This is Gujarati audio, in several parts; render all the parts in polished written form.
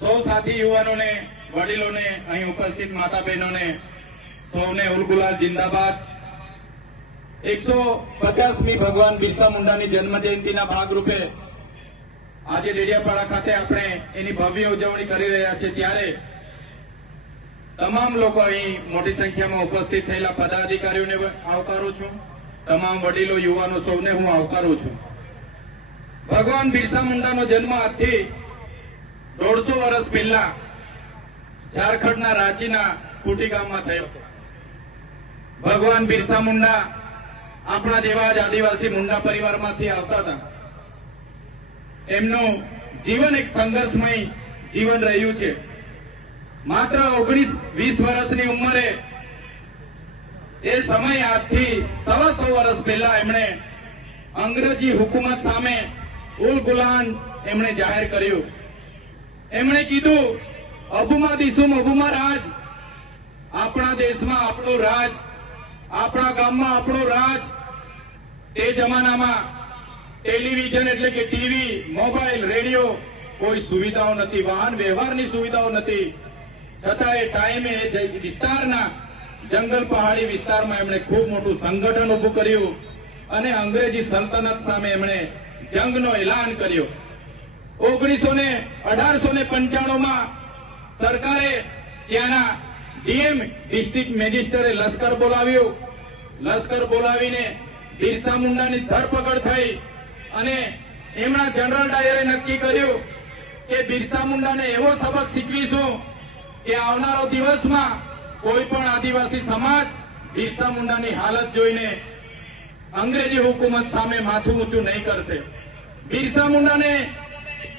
સૌ સાથી યુવાનોને, વડીલોને, અહીં ઉપસ્થિત માતા બહેનોને સૌને ઉલગુલાલ જિંદાબાદ। 150મી ભગવાન બિરસા મુંડાની જન્મજયંતિના ભાગરૂપે આજે ડેડિયાપાડા ખાતે આપણે એની ભવ્ય ઉજવણી કરી રહ્યા છીએ। ત્યારે તમામ લોકો અહીં મોટી સંખ્યામાં ઉપસ્થિત થયેલા પદાધિકારીઓને આવકારું છું, તમામ વડીલો, યુવાનો સૌને હું આવકારું છું। ભગવાન બિરસા મુંડાનો જન્મ આજથી 150 વર્ષ પહેલા ઝારખંડના રાંચીના ખૂટી ગામમાં થયો। ભગવાન બિરસા મુંડા આપણા જેવા જ આદિવાસી મુંડા પરિવારમાંથી આવતા હતા। એમનું જીવન એક સંઘર્ષમય જીવન રહ્યું છે। માત્ર 19-20 વર્ષની ઉંમરે એ સમય આજથી 125 વર્ષ પહેલા એમણે અંગ્રેજી હુકુમત સામે ઉલગુલાન એમણે જાહેર કર્યું। એમણે કીધું, અબુમાં દીસુમ અબુમાં રાજ, આપણા દેશમાં આપણું રાજ, આપણા ગામમાં આપણું રાજ। તે જમાનામાં ટેલિવિઝન એટલે કે ટીવી, મોબાઈલ, રેડિયો કોઈ સુવિધાઓ નથી, વાહન વ્યવહારની સુવિધાઓ નથી, છતાં એ ટાઈમે વિસ્તારના જંગલ પહાડી વિસ્તારમાં એમણે ખૂબ મોટું સંગઠન ઉભું કર્યું અને અંગ્રેજી સલ્તનત સામે એમણે જંગનો એલાન કર્યો। 1895માં સરકારે ત્યાંના ડીએમ ડિસ્ટ્રિક્ટ મેજિસ્ટ્રેટે લશ્કર બોલાવ્યું। લશ્કર બોલાવીને બિરસા મુંડાની ધરપકડ થઈ અને એમના જનરલ ડાયરે નક્કી કર્યું કે બિરસા મુંડાને એવો સબક શીખવીશું કે આવનારો દિવસમાં કોઈ પણ આદિવાસી સમાજ બિરસા મુંડાની હાલત જોઈને અંગ્રેજી હુકુમત સામે માથું ઊંચું નહીં કરશે। બિરસા મુંડાને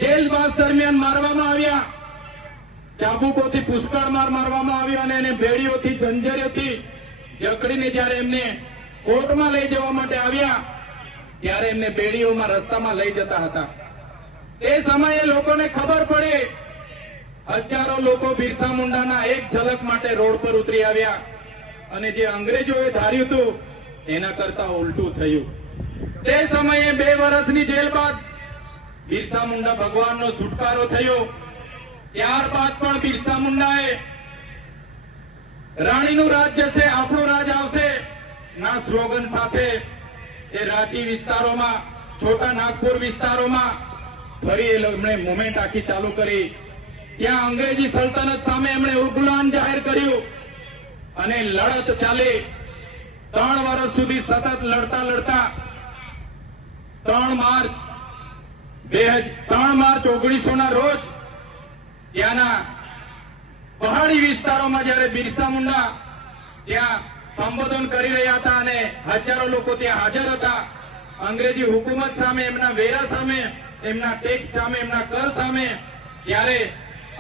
જેલવાસ દરમિયાન મારવામાં આવ્યા, ચાબુકોથી પુષ્કળ મારવામાં આવ્યો અને એને બેડીઓથી, જંજરીઓથી જકડીને જ્યારે એમને કોર્ટમાં લઈ જવા માટે આવ્યા ત્યારે એમને બેડીઓમાં રસ્તામાં લઈ જતા હતા। તે સમયે લોકોને ખબર પડી, હજારો લોકો બિરસા મુંડાના એક ઝલક માટે રોડ પર ઉતરી આવ્યા અને જે અંગ્રેજોએ ધાર્યું હતું એના કરતા ઉલટું થયું। તે સમયે 2 વર્ષની જેલ બાદ બિરસા મુંડા ભગવાનનો છુટકારો થયો। ત્યારબાદ પણ બિરસા મુંડાએ રાણીનું રાજ જશે, આપણું રાજ આવશે ના સ્લોગન સાથે એ રાંચી વિસ્તારોમાં, છોટા નાગપુર વિસ્તારોમાં ફરી એમણે મુવમેન્ટ આખી ચાલુ કરી। ત્યાં અંગ્રેજી સલ્તનત સામે એમણે ઉલગુલાન જાહેર કર્યું અને લડત ચાલી। 3 વર્ષ સુધી સતત લડતા લડતા 3 માર્ચ 1900ના રોજ ત્યાંના પહાડી વિસ્તારોમાં જ્યારે બિરસા મુંડા ત્યાં સંબોધન કરી રહ્યા હતા અને હજારો લોકો ત્યાં હાજર હતા, અંગ્રેજી હુકુમત સામે, એમના વેરા સામે, એમના ટેક્સ સામે, એમના કર સામે, ત્યારે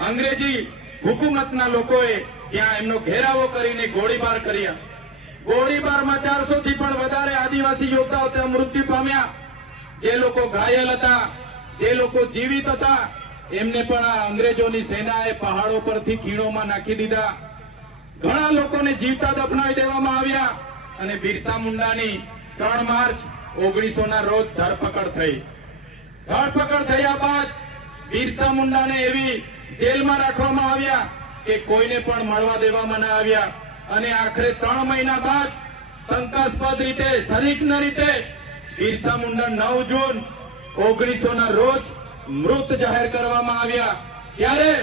અંગ્રેજી હુકુમતના લોકોએ ત્યાં એમનો ઘેરાવો કરીને ગોળીબાર કર્યા। ગોળીબારમાં 400 થી પણ વધારે આદિવાસી યોદ્ધાઓ ત્યાં મૃત્યુ પામ્યા। જે લોકો ઘાયલ હતા, જે લોકો જીવિત હતા, એમને પણ આ અંગ્રેજોની સેનાએ પહાડો પરથી ખીણોમાં નાખી દીધા। ઘણા લોકોને જીવતા દફનાવી દેવામાં આવ્યા અને બિરસા મુંડાની 3 માર્ચ 1900ના રોજ ધરપકડ થઈ। ધરપકડ થયા બાદ બિરસા મુંડાને એવી જેલમાં રાખવામાં આવ્યા કે કોઈને પણ મળવા દેવામાં ન આવ્યા અને આખરે 3 મહિના બાદ શંકાસ્પદ રીતે, સંદિગ્ધ રીતે બિરસા મુંડા 9 જૂન 1900ના રોજ મૃત જાહેર કરવામાં આવ્યા। ત્યારે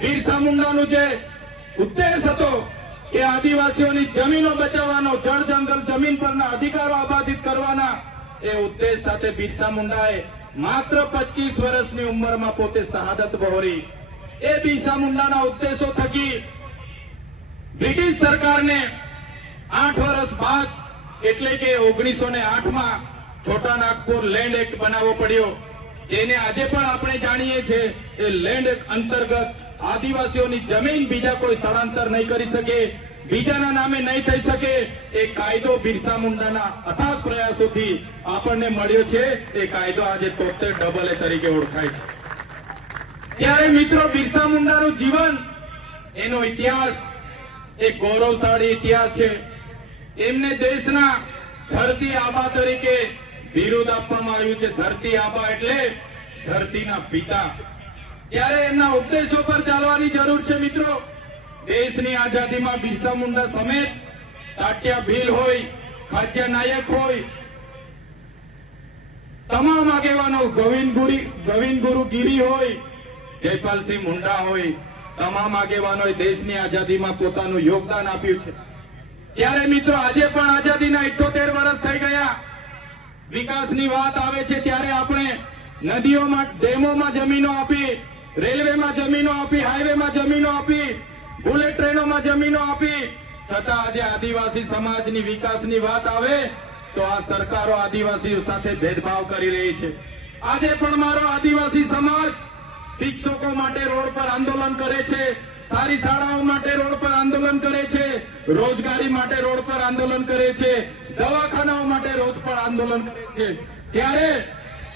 બિરસા મુંડાનું જે ઉદ્દેશ હતો કે આદિવાસીઓની જમીનો બચાવવાનો, જળ જંગલ જમીન પરના અધિકારો આબાદિત કરવાના, એ ઉદ્દેશ સાથે બિરસા મુંડાએ માત્ર 25 વર્ષની ઉંમરમાં પોતે શહાદત વહોરી। એ બિરસા મુંડાના ઉદ્દેશો થકી બ્રિટિશ સરકારને 8 વર્ષ બાદ એટલે કે 1908માં છોટા નાગપુર લેન્ડ એક્ટ બનાવવો પડ્યો, જેને આજે પણ આપણે જાણીએ છીએ। એ લેન્ડ એક્ટ અંતર્ગત આદિવાસીઓની જમીન બીજા કોઈ સ્થળાંતર નહીં કરી શકે, બીજાના નામે નહીં થઈ શકે। એ કાયદો બિરસા મુંડાના અથાગ પ્રયાસોથી આપણને મળ્યો છે। એ કાયદો આજે 73 તરીકે ઓળખાય છે। ત્યારે મિત્રો, બિરસા મુંડાનું જીવન, એનો ઇતિહાસ એક ગૌરવશાળી ઇતિહાસ છે। એમને દેશના ધરતી આબા તરીકે બિરુદ આપવામાં આવ્યું છે। ધરતી આબા એટલે ધરતીના પિતા। ત્યારે એમના ઉપદેશો પર ચાલવાની જરૂર છે મિત્રો. દેશની આઝાદીમાં બિરસા મુંડા સમેત તાત્યા ભીલ હોય, ખાચર નાયક હોય, તમામ આગેવાનો ગોવિંદ ગુરુ ગીરી હોય, જયપાલસિંહ મુંડા હોય, તમામ આગેવાનોએ દેશની આઝાદીમાં પોતાનું યોગદાન આપ્યું છે. ત્યારે મિત્રો આજે પણ આઝાદીના 78 વર્ષ થઈ ગયા. વિકાસની વાત આવે છે ત્યારે આપણે નદીઓમાં, ડેમોમાં જમીનો આપી, રેલવેમાં જમીનો આપી, હાઈવેમાં જમીનો આપી, બુલેટ ટ્રેનોમાં જમીનો આપી, છતાં આજે આદિવાસી સમાજની વિકાસની વાત આવે તો આ સરકારો આદિવાસીઓ સાથે ભેદભાવ કરી રહી છે. આજે પણ મારો આદિવાસી સમાજ શિક્ષકો માટે રોડ પર આંદોલન કરે છે, સારી શાળાઓ માટે રોડ પર આંદોલન કરે છે, રોજગારી માટે રોડ પર આંદોલન કરે છે, દવાખાનાઓ માટે રોજ પર આંદોલન કરે છે. ત્યારે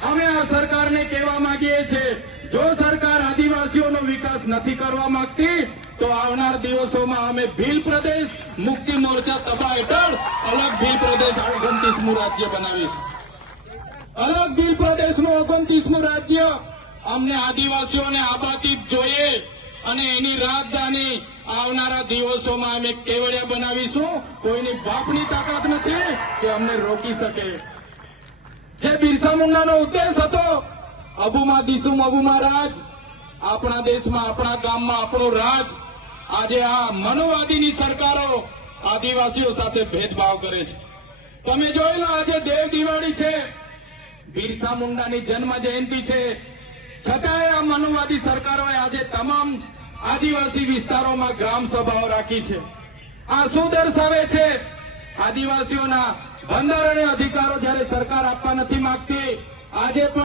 અમે આ સરકારને કહેવા માંગીએ છીએ, જો સરકાર આદિવાસીઓનો વિકાસ નથી કરવા માંગતી તો આવનાર દિવસોમાં અમે ભીલ પ્રદેશ મુક્તિ મોરચા તબા હેઠળ અલગ ભીલ પ્રદેશ 29મું રાજ્ય બનાવીશું. અલગ ભીલ પ્રદેશનું 29મું રાજ્ય અમને આદિવાસીઓને આબાદી જોઈએ અને એની રાજધાની આવનારા દિવસોમાં અમે કેવડિયા બનાવીશું. કોઈની બાપની તાકાત નથી કે અમને રોકી શકે. જે બિરસા મુંડાનો ઉદ્દેશ હતો, અબુમાં દીસુમ અબુમાં રાજ, આપણા દેશમાં, આપણા ગામમાં આપણું રાજ, આજે આ મનોવાદીની સરકારો આદિવાસીઓ સાથે ભેદભાવ કરે છે. તમે જોઈ લો, આજે દેવ દિવાળી છે, બિરસા મુંડાની જન્મ જયંતિ છે, છતાંય આ મનોવાદી સરકારોએ આજે તમામ આદિવાસી વિસ્તારોમાં ગ્રામ સભાઓ રાખી છે. આ શું દર્શાવે છે? આદિવાસીઓના બંધારણીય અધિકારો જ્યારે સરકાર આપવા નથી માંગતી, આજે પણ